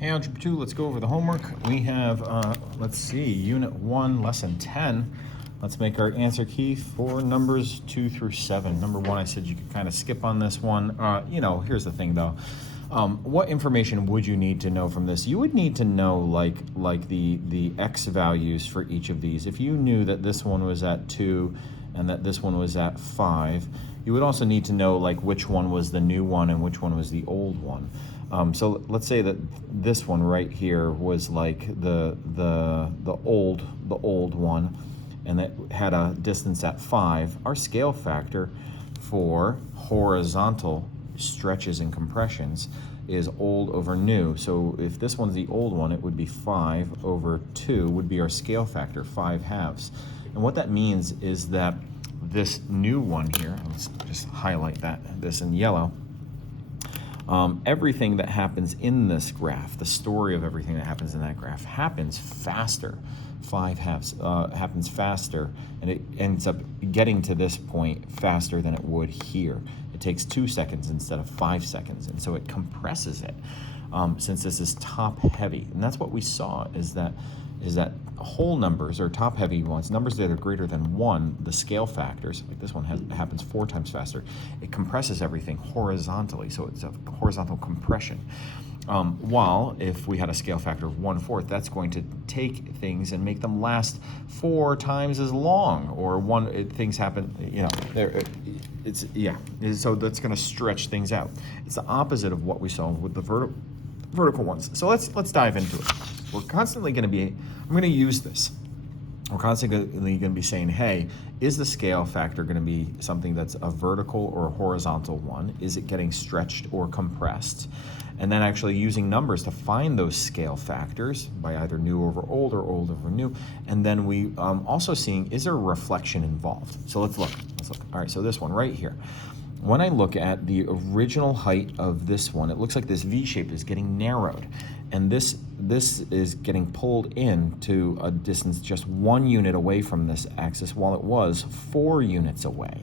Hey, Algebra 2, let's go over the homework. We have, let's see, Unit 1, Lesson 10. Let's make our answer key for numbers 2 through 7. Number 1, I said you could kind of skip on this one. Here's the thing, though. What information would you need to know from this? You would need to know, like the x values for each of these. If you knew that this one was at 2 and that this one was at 5, you would also need to know, like, which one was the new one and which one was the old one. So let's say that this one right here was like the old one, and that had a distance at 5. Our scale factor for horizontal stretches and compressions is old over new. So if this one's the old one, it would be 5 over 2 would be our scale factor, 5/2. And what that means is that this new one here, let's just highlight this in yellow. Everything that happens in this graph, the story of everything that happens in that graph happens faster. 5/2 happens faster, and it ends up getting to this point faster than it would here. It takes 2 seconds instead of 5 seconds, and so it compresses it since this is top heavy. And that's what we saw is that whole numbers, or top heavy ones, numbers that are greater than 1, the scale factors, like this one happens 4 times faster, it compresses everything horizontally, so it's a horizontal compression. While if we had a scale factor of 1/4, that's going to take things and make them last 4 times as long, or things happen, so that's going to stretch things out. It's the opposite of what we saw with the vertical ones. So let's dive into it. I'm going to use this. We're constantly going to be saying, hey, is the scale factor going to be something that's a vertical or a horizontal one? Is it getting stretched or compressed? And then actually using numbers to find those scale factors by either new over old or old over new. And then we also seeing, is there a reflection involved? So let's look. All right, so this one right here. When I look at the original height of this one, it looks like this V shape is getting narrowed. And this is getting pulled in to a distance just 1 unit away from this axis, while it was 4 units away.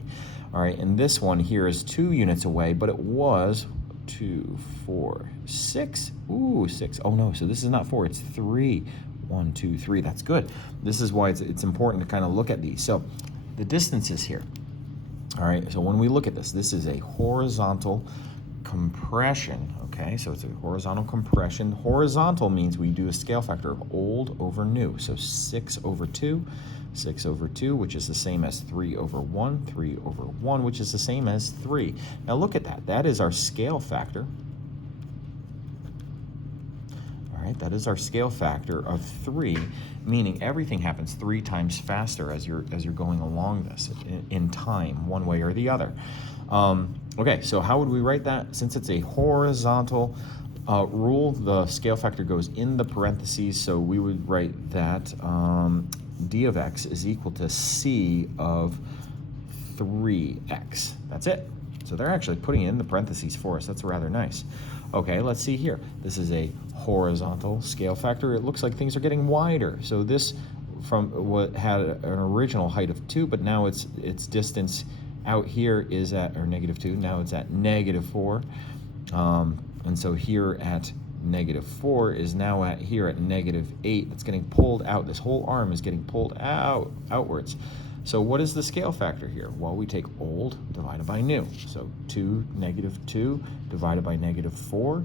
All right, and this one here is 2 units away, but it was 2, 4, 6. Ooh, 6. Oh no, so this is not 4, it's 3. 1, 2, 3. That's good. This is why it's important to kind of look at these. So the distances here. All right, so when we look at this is a horizontal compression, okay? So it's a horizontal compression. Horizontal means we do a scale factor of old over new. So 6 over 2, 6 over 2, which is the same as 3 over 1, 3 over 1, which is the same as 3. Now look at that. That is our scale factor. All right, that is our scale factor of 3, meaning everything happens 3 times faster as you're going along this in time, one way or the other. Okay, so how would we write that? Since it's a horizontal rule, the scale factor goes in the parentheses, so we would write that d of x is equal to c of 3x. That's it. So they're actually putting it in the parentheses for us. That's rather nice. Okay, let's see here. This is a horizontal scale factor. It looks like things are getting wider. So this from what had an original height of 2, but now its distance out here is at, or -2, now it's at -4. And so here at -4 is now here at -8. It's getting pulled out. This whole arm is getting pulled outwards. So what is the scale factor here? Well, we take old divided by new. So -2 divided by -4,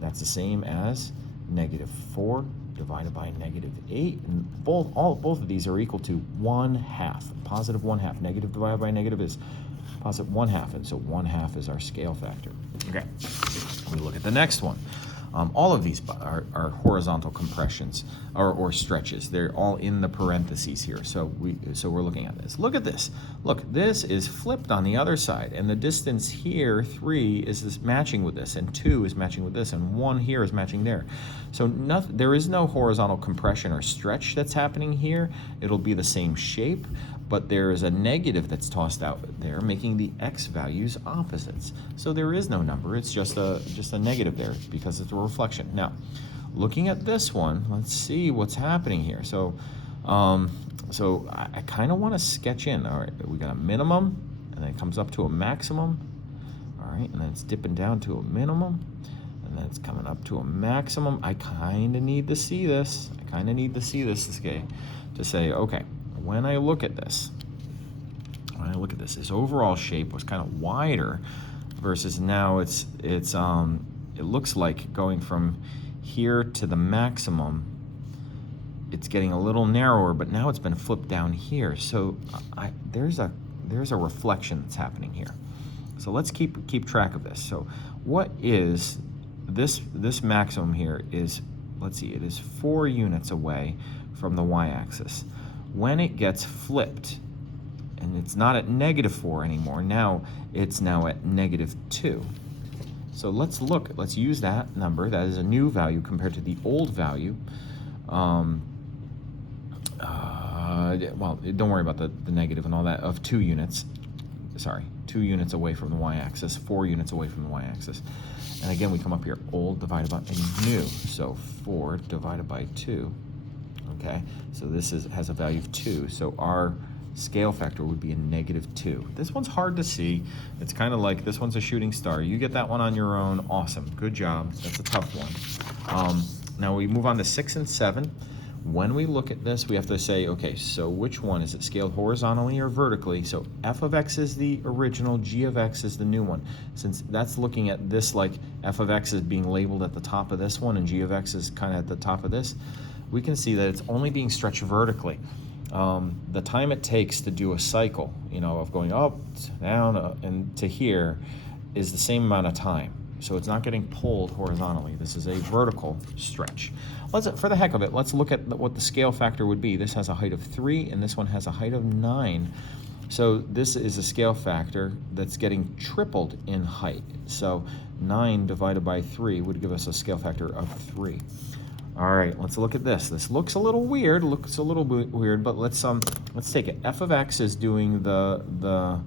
that's the same as -4 divided by -8. And both of these are equal to 1/2, positive 1/2. Negative divided by negative is positive 1/2, and so 1/2 is our scale factor. Okay, we look at the next one. All of these are horizontal compressions or stretches. They're all in the parentheses here. So we're looking at this. Look at this. Look, this is flipped on the other side, and the distance here, 3, is matching with this, and 2 is matching with this, and 1 here is matching there. So there is no horizontal compression or stretch that's happening here. It'll be the same shape, but there is a negative that's tossed out there, making the x values opposites. So there is no number. It's just a negative there because it's a reflection. Now, looking at this one, let's see what's happening here. So I kind of want to sketch in. All right, we got a minimum, and then it comes up to a maximum. All right, and then it's dipping down to a minimum, and and then it's coming up to a maximum. I kind of need to see this. Okay, to say, okay, when I look at this, this overall shape was kind of wider versus now it looks like going from here to the maximum, it's getting a little narrower, but now it's been flipped down here. So there's a reflection that's happening here. So let's keep track of this. So what is this maximum here is, let's see, it is 4 units away from the y-axis. When it gets flipped, and it's not at -4 anymore, now it's at -2. So let's use that number. That is a new value compared to the old value. Well, don't worry about the negative and all that, of 2 units. Sorry, 2 units away from the y-axis, 4 units away from the y-axis. And again, we come up here, old divided by new. So 4 divided by 2. Okay, so this has a value of 2. So our scale factor would be a -2. This one's hard to see. It's kind of like this one's a shooting star. You get that one on your own, awesome, good job. That's a tough one. Now we move on to 6 and 7. When we look at this, we have to say, okay, so which one is it, scaled horizontally or vertically? So f of x is the original, g of x is the new one. Since that's looking at this like f of x is being labeled at the top of this one and g of x is kind of at the top of this, we can see that it's only being stretched vertically. The time it takes to do a cycle, of going up, down, and to here is the same amount of time. So it's not getting pulled horizontally. This is a vertical stretch. For the heck of it, let's look at what the scale factor would be. This has a height of 3, and this one has a height of 9. So this is a scale factor that's getting tripled in height. So 9 divided by 3 would give us a scale factor of 3. All right, let's look at this. This looks a little weird. But let's take it. F of x is doing the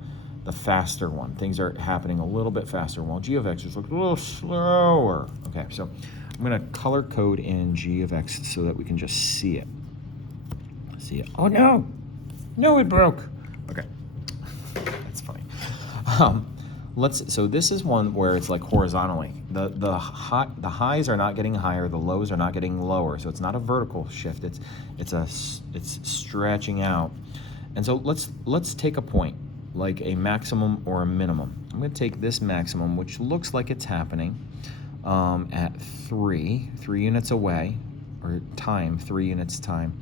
faster one. Things are happening a little bit faster, while g of x is looking a little slower. Okay, so I'm gonna color code in g of x so that we can just see it. Oh no, it broke. Okay, that's funny. So this is one where it's like horizontally. The highs are not getting higher, the lows are not getting lower. So it's not a vertical shift. It's stretching out. And so let's take a point, like a maximum or a minimum. I'm going to take this maximum, which looks like it's happening at 3 units away, or 3 units time,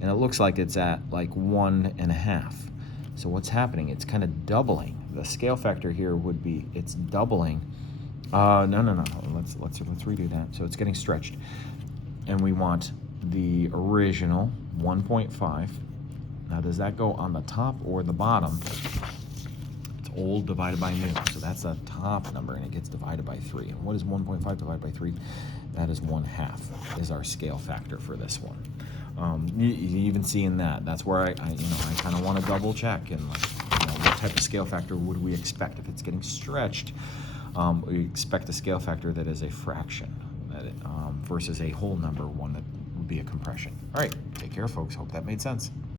and it looks like it's at like 1.5. So what's happening? It's kind of doubling. The scale factor here would be it's doubling. No. Let's redo that. So it's getting stretched, and we want the original 1.5. Now, does that go on the top or the bottom? It's old divided by new. So that's the top number, and it gets divided by 3. And what is 1.5 divided by 3? That is 1/2 is our scale factor for this one. You even seeing that, that's where I kind of want to double check and what type of scale factor would we expect if it's getting stretched. We expect a scale factor that is a fraction versus a whole number, one that would be a compression. All right, take care, folks. Hope that made sense.